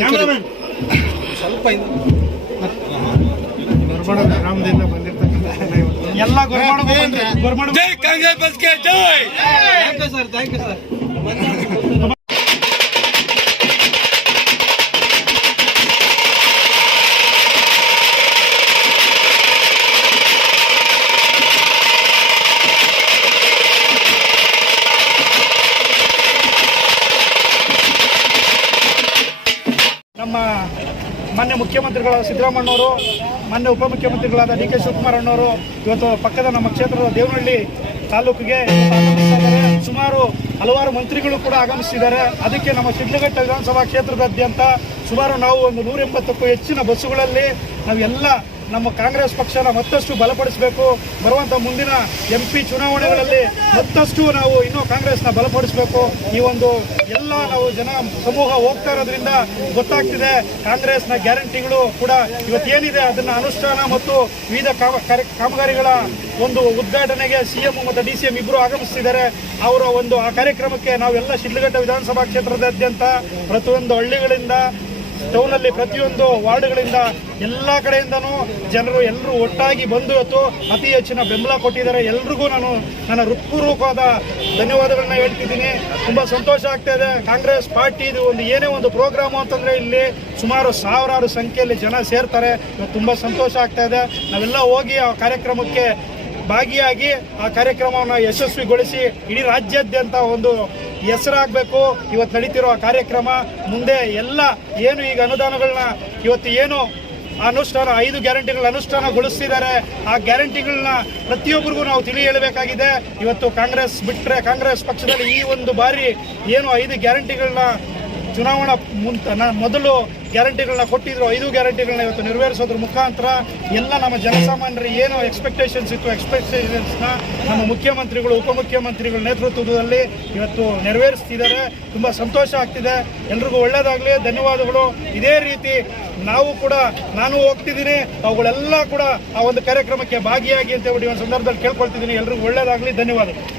ಸ್ವಲ್ಪ ಗ್ರಾಮದಿಂದ ಬಂದಿರ್ತಕ್ಕಂಥ ಎಲ್ಲ ಗುರುಮಾಡ ಜೈ ಕಾಂಗ್ರೆಸ್ ಜೈ! Thank you sir thank you sir. ನಮ್ಮ ಮಾನ್ಯ ಮುಖ್ಯಮಂತ್ರಿಗಳಾದ ಸಿದ್ದರಾಮಣ್ಣವರು ಮಾನ್ಯ ಉಪಮುಖ್ಯಮಂತ್ರಿಗಳಾದ ಡಿ ಕೆ ಶಿವಕುಮಾರ್ ಅಣ್ಣವರು, ಇವತ್ತು ಪಕ್ಕದ ನಮ್ಮ ಕ್ಷೇತ್ರದ ದೇವನಹಳ್ಳಿ ತಾಲೂಕಿಗೆ ಸುಮಾರು ಹಲವಾರು ಮಂತ್ರಿಗಳು ಕೂಡ ಆಗಮಿಸಿದ್ದಾರೆ. ಅದಕ್ಕೆ ನಮ್ಮ ಶಿಡ್ಲಘಟ್ಟ ವಿಧಾನಸಭಾ ಕ್ಷೇತ್ರದಾದ್ಯಂತ ಸುಮಾರು ನಾವು ಒಂದು ನೂರ ಎಂಬತ್ತಕ್ಕೂ ಹೆಚ್ಚಿನ ಬಸ್ಸುಗಳಲ್ಲಿ ನಾವೆಲ್ಲ ನಮ್ಮ ಕಾಂಗ್ರೆಸ್ ಪಕ್ಷನ ಮತ್ತಷ್ಟು ಬಲಪಡಿಸಬೇಕು. ಬರುವಂಥ ಮುಂದಿನ ಎಂ ಪಿ ಚುನಾವಣೆಗಳಲ್ಲಿ ಮತ್ತಷ್ಟು ನಾವು ಇನ್ನೂ ಕಾಂಗ್ರೆಸ್ನ ಬಲಪಡಿಸಬೇಕು. ಈ ಒಂದು ಎಲ್ಲ ನಾವು ಜನ ಸಮೂಹ ಹೋಗ್ತಾ ಇರೋದ್ರಿಂದ ಗೊತ್ತಾಗ್ತಿದೆ. ಕಾಂಗ್ರೆಸ್ನ ಗ್ಯಾರಂಟಿಗಳು ಕೂಡ ಇವತ್ತೇನಿದೆ ಅದನ್ನ ಅನುಷ್ಠಾನ ಮತ್ತು ವಿವಿಧ ಕಾಮಗಾರಿಗಳ ಒಂದು ಉದ್ಘಾಟನೆಗೆ ಸಿಎಂ ಮತ್ತು ಡಿ ಸಿ ಎಂ ಇಬ್ಬರು ಆಗಮಿಸ್ತಿದ್ದಾರೆ. ಅವರ ಒಂದು ಆ ಕಾರ್ಯಕ್ರಮಕ್ಕೆ ನಾವೆಲ್ಲ ಶಿಡ್ಲಘಟ್ಟ ವಿಧಾನಸಭಾ ಕ್ಷೇತ್ರದಾದ್ಯಂತ ಪ್ರತಿಯೊಂದು ಹಳ್ಳಿಗಳಿಂದ ಟೌನಲ್ಲಿ ಪ್ರತಿಯೊಂದು ವಾರ್ಡ್ಗಳಿಂದ ಎಲ್ಲ ಕಡೆಯಿಂದನೂ ಜನರು ಎಲ್ಲರೂ ಒಟ್ಟಾಗಿ ಬಂದು ಇವತ್ತು ಅತಿ ಹೆಚ್ಚಿನ ಬೆಂಬಲ ಕೊಟ್ಟಿದ್ದಾರೆ. ಎಲ್ರಿಗೂ ನಾನು ನನ್ನ ಹೃತ್ಪೂರ್ವಕವಾದ ಧನ್ಯವಾದಗಳನ್ನ ಹೇಳ್ತಿದ್ದೀನಿ. ತುಂಬ ಸಂತೋಷ ಆಗ್ತಾ ಇದೆ. ಕಾಂಗ್ರೆಸ್ ಪಾರ್ಟಿ ಇದು ಒಂದು ಏನೇ ಒಂದು ಪ್ರೋಗ್ರಾಮು ಅಂತಂದರೆ ಇಲ್ಲಿ ಸುಮಾರು ಸಾವಿರಾರು ಸಂಖ್ಯೆಯಲ್ಲಿ ಜನ ಸೇರ್ತಾರೆ. ಇವತ್ತು ತುಂಬ ಸಂತೋಷ ಆಗ್ತಾ ಇದೆ. ನಾವೆಲ್ಲ ಹೋಗಿ ಆ ಕಾರ್ಯಕ್ರಮಕ್ಕೆ ಭಾಗಿಯಾಗಿ ಆ ಕಾರ್ಯಕ್ರಮವನ್ನು ಯಶಸ್ವಿಗೊಳಿಸಿ ಇಡೀ ರಾಜ್ಯಾದ್ಯಂತ ಒಂದು ಹೆಸರಾಗಬೇಕು. ಇವತ್ತು ನಡೀತಿರೋ ಕಾರ್ಯಕ್ರಮ ಮುಂದೆ ಎಲ್ಲ ಏನು ಈಗ ಅನುದಾನಗಳನ್ನ ಇವತ್ತು ಏನು ಅನುಷ್ಠಾನ, ಐದು ಗ್ಯಾರಂಟಿಗಳ ಅನುಷ್ಠಾನಗೊಳಿಸ್ತಿದ್ದಾರೆ. ಆ ಗ್ಯಾರಂಟಿಗಳನ್ನ ಪ್ರತಿಯೊಬ್ಬರಿಗೂ ನಾವು ತಿಳಿ ಹೇಳಬೇಕಾಗಿದೆ ಇವತ್ತು ಕಾಂಗ್ರೆಸ್ ಬಿಟ್ಟರೆ ಕಾಂಗ್ರೆಸ್ ಪಕ್ಷದಲ್ಲಿ ಈ ಒಂದು ಬಾರಿ ಏನು ಐದು ಗ್ಯಾರಂಟಿಗಳನ್ನ ಚುನಾವಣಾ ಮುಂತ ಮೊದಲು ಗ್ಯಾರಂಟಿಗಳನ್ನ ಕೊಟ್ಟಿದ್ರು, ಐದು ಗ್ಯಾರಂಟಿಗಳನ್ನ ಇವತ್ತು ನೆರವೇರಿಸೋದ್ರ ಮುಖಾಂತರ ಎಲ್ಲ ನಮ್ಮ ಜನಸಾಮಾನ್ಯರಿಗೆ ಏನು ಎಕ್ಸ್ಪೆಕ್ಟೇಷನ್ಸ್ ಇತ್ತು ಎಕ್ಸ್ಪೆಕ್ಟೇಷನ್ಸ್ನ ನಮ್ಮ ಮುಖ್ಯಮಂತ್ರಿಗಳು, ಉಪಮುಖ್ಯಮಂತ್ರಿಗಳ ನೇತೃತ್ವದಲ್ಲಿ ಇವತ್ತು ನೆರವೇರಿಸ್ತಿದ್ದಾರೆ. ತುಂಬ ಸಂತೋಷ ಆಗ್ತಿದೆ. ಎಲ್ರಿಗೂ ಒಳ್ಳೇದಾಗಲಿ. ಧನ್ಯವಾದಗಳು. ಇದೇ ರೀತಿ ನಾವು ಕೂಡ, ನಾನು ಹೋಗ್ತಿದ್ದೀನಿ. ಅವುಗಳೆಲ್ಲ ಕೂಡ ಆ ಒಂದು ಕಾರ್ಯಕ್ರಮಕ್ಕೆ ಭಾಗಿಯಾಗಿ ಅಂತ ಹೇಳಿ ಒಂದು ಸಂದರ್ಭದಲ್ಲಿ ಕೇಳ್ಕೊಳ್ತಿದ್ದೀನಿ. ಎಲ್ರಿಗೂ ಒಳ್ಳೇದಾಗಲಿ. ಧನ್ಯವಾದಗಳು.